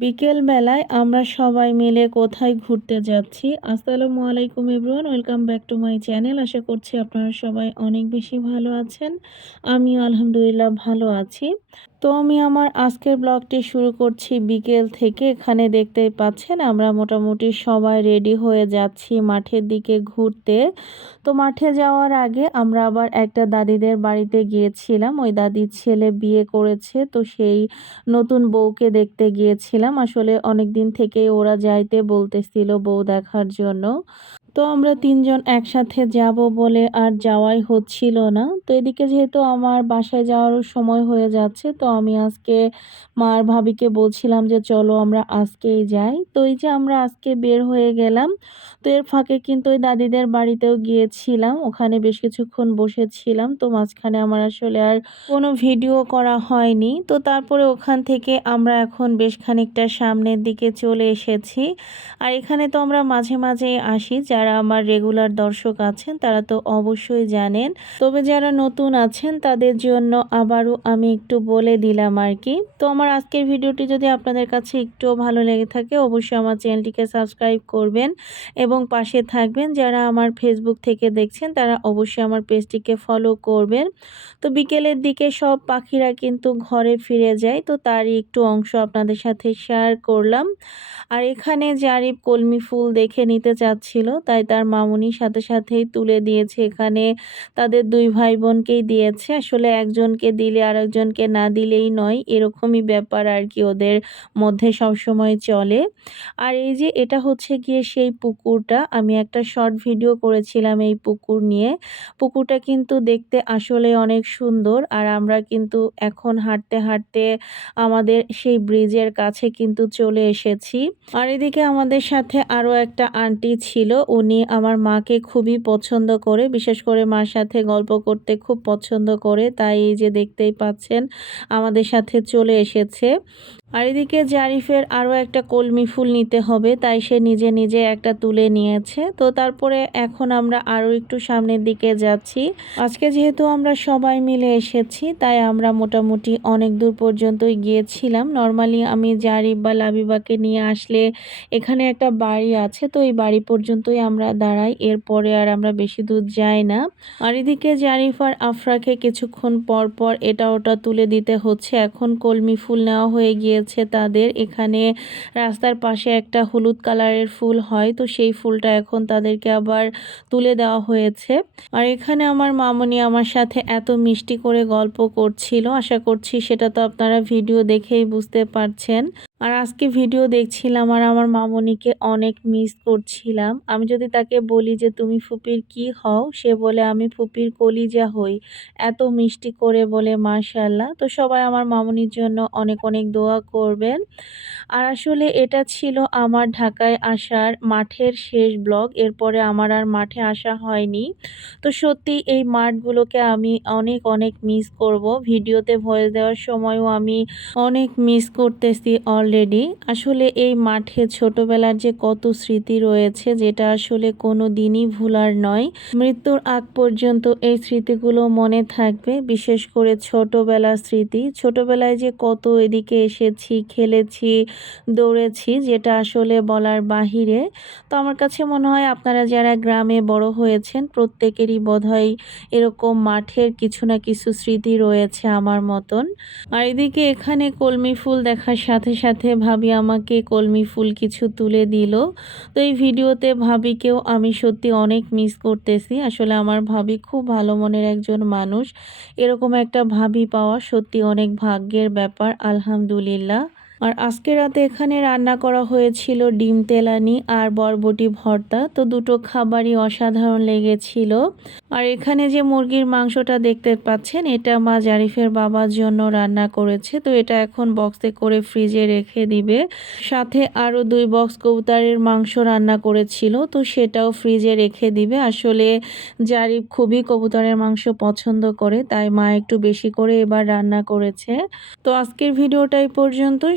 বিকেল বেলায় আমরা সবাই মিলে কোথায় ঘুরতে যাচ্ছি? আসসালামু আলাইকুম everyone welcome back to my channel আশা করছি আপনারা সবাই অনেক বেশি ভালো আছেন। আমি আলহামদুলিল্লাহ ভালো আছি। তো আমি আমার আজকের ব্লগটি শুরু করছি বিকেল থেকে। এখানে দেখতে পাচ্ছেন আমরা মোটামুটি সবাই রেডি হয়ে যাচ্ছি মাঠের দিকে ঘুরতে। তো মাঠে যাওয়ার আগে আমরা আবার একটা দাদিদের বাড়িতে গিয়েছিলাম। ওই দাদির ছেলে বিয়ে করেছে, তো সেই নতুন বউকে দেখতে গিয়েছিলাম। আসলে অনেক দিন থেকেই ওরা যাইতে বলতেছিল বউ দেখার জন্য। তো আমরা তিনজন একসাথে যাব বলে আর যাওয়াই হচ্ছিল না। তো এদিকে যেহেতু আমার বাসায় যাওয়ারও সময় হয়ে যাচ্ছে, তো আমি আজকে মার ভাবিকে বলছিলাম যে, চলো আমরা আজকেই যাই। তো এই যে আমরা আজকে বের হয়ে গেলাম, তো এর ফাঁকে কিন্তু ওই দাদিদের বাড়িতেও গিয়েছিলাম, ওখানে বেশ কিছুক্ষণ বসেছিলাম। তো মাঝখানে আমার আসলে আর কোনো ভিডিও করা হয়নি। তো তারপরে ওখান থেকে আমরা এখন বেশ খানিকটা সামনের দিকে চলে এসেছি। আর এখানে তো আমরা মাঝে মাঝে আসি যারা আমার রেগুলার দর্শক আছেন, তারা তো অবশ্যই জানেন। তবে যারা নতুন আছেন, তাদের জন্য আবারও আমি একটু বলে দিলাম আর কি। তো আমার আজকের ভিডিওটি যদি আপনাদের কাছে একটু ভালো লেগে থাকে, অবশ্যই আমার চ্যানেলটিকে সাবস্ক্রাইব করবেন এবং পাশে থাকবেন। যারা আমার ফেসবুক থেকে দেখছেন, তারা অবশ্যই আমার পেজটিকে ফলো করবেন। তো বিকেলের দিকে সব পাখিরা কিন্তু ঘরে ফিরে যায়, তো তারই একটু অংশ আপনাদের সাথে শেয়ার করলাম। আর এখানে জারিফ কলমি ফুল দেখে নিতে চাচ্ছিল তাই তার মামুনির সাথে সাথেই তুলে দিয়েছে এখানে। তাদের দুই ভাই বোনকেই দিয়েছে। আসলে একজনকে দিলে আর একজনকে না দিলেই নয়, এরকমই ব্যাপার আর কি ওদের মধ্যে সবসময় চলে। আর এই যে এটা হচ্ছে গিয়ে সেই পুকুরটা, আমি একটা শর্ট ভিডিও করেছিলাম এই পুকুর নিয়ে। পুকুরটা কিন্তু দেখতে আসলে অনেক সুন্দর আর আমরা কিন্তু এখন হাঁটতে হাঁটতে আমাদের সেই ব্রিজের কাছে কিন্তু চলে এসেছি। আর এদিকে আমাদের সাথে আরও একটা আন্টি ছিল উনি আমার মাকে খুবই পছন্দ করে, বিশেষ করে মার সাথে গল্প করতে খুব পছন্দ করে। তাই এই যে দেখতেই পাচ্ছেন, আমাদের সাথে চলে এসেছে। আর এদিকে জারিফের আরও একটা কলমি ফুল নিতে হবে, তাই সে নিজে নিজে একটা তুলে নিয়েছে। তো তারপরে এখন আমরা আরও একটু সামনের দিকে যাচ্ছি। আজকে যেহেতু আমরা সবাই মিলে এসেছি, তাই আমরা মোটামুটি অনেক দূর পর্যন্তই গিয়েছিলাম। নর্মালি আমি জারিফ বা লাবিবাকে নিয়ে আসলে এখানে একটা বাড়ি আছে, তো এই বাড়ি পর্যন্তই আমরা দাঁড়াই। এরপরে আর আমরা বেশি দূর যাই না। আর এদিকে জারিফ আর আফরাকে কিছুক্ষণ পর পর এটা ওটা তুলে দিতে হচ্ছে। এখন কলমি ফুল নেওয়া হয়ে গিয়েছে তাদের। এখানে রাস্তার পাশে একটা হলুদ কালারের ফুল হয়, তো সেই ফুলটা এখন তাদেরকে আবার তুলে দেওয়া হয়েছে। আর এখানে আমার মামনি আমার সাথে এত মিষ্টি করে গল্প করছিল, আশা করছি সেটা তো আপনারা ভিডিও দেখেই বুঝতে পারছেন। আর আজকে ভিডিও দেখছিলাম আর আমার মামনিকে অনেক মিস করছিলাম। আমি যদি তাকে বলি যে, তুমি ফুপির কি হও? সে বলে, আমি ফুপির কলিজা হই। এত মিষ্টি করে বলে মাশাল্লাহ তো সবাই আমার মামনির জন্য অনেক অনেক দোয়া করবেন। আর আসলে এটা ছিল আমার ঢাকায় আসার মাঠের শেষ ব্লগ। এরপরে আমার আর মাঠে আসা হয়নি। তো সত্যি এই মাঠগুলোকে আমি অনেক অনেক মিস করব। ভিডিওতে ভয়েস দেওয়ার সময়ও আমি অনেক মিস করতেছি অলরেডি আসলে এই মাঠে ছোটবেলার যে কত স্মৃতি রয়েছে, যেটা আসলে কোনো দিনই ভুলার নয়। মৃত্যুর আগ পর্যন্ত এই স্মৃতিগুলো মনে থাকবে, বিশেষ করে ছোটবেলার স্মৃতি। ছোটবেলায় যে কত এদিকে এসেছি খেলেছি দৌড়েছি যেটা আসলে বলার বাহিরে। তো আমার কাছে মনে হয় আপনারা যারা গ্রামে বড় হয়েছেন প্রত্যেকেরই বোধহয় এরকম মাঠের কিছু না কিছু স্মৃতি রয়েছে আমার মতন। আর এদিকে এখানে কলমি ফুল দেখার সাথে সাথে ভাবি আমাকে কলমি ফুল কিছু তুলে দিল। তো এই ভিডিওতে ভাবিকেও আমি সত্যি অনেক মিস করতেছি। আসলে আমার ভাবি খুব ভালো মনের একজন মানুষ। এরকম একটা ভাবি পাওয়া সত্যি অনেক ভাগ্যের ব্যাপার, আলহামদুলিল্লাহ। bila আর আজকে রাতে এখানে রান্না করা হয়েছিল ডিম তেলানি আর বরবটি ভর্তা। তো দুটো খাবারই অসাধারণ লেগেছিল। আর এখানে যে মুরগির মাংসটা দেখতে পাচ্ছেন, এটা মা জারিফের বাবার জন্য রান্না করেছে। তো এটা এখন বক্সে করে ফ্রিজে রেখে দিবে। সাথে আরও দুই বক্স কবুতারের মাংস রান্না করেছিল, তো সেটাও ফ্রিজে রেখে দিবে। আসলে জারিফ খুবই কবুতরের মাংস পছন্দ করে, তাই মা একটু বেশি করে এবার রান্না করেছে। তো আজকের ভিডিওটাই পর্যন্তই।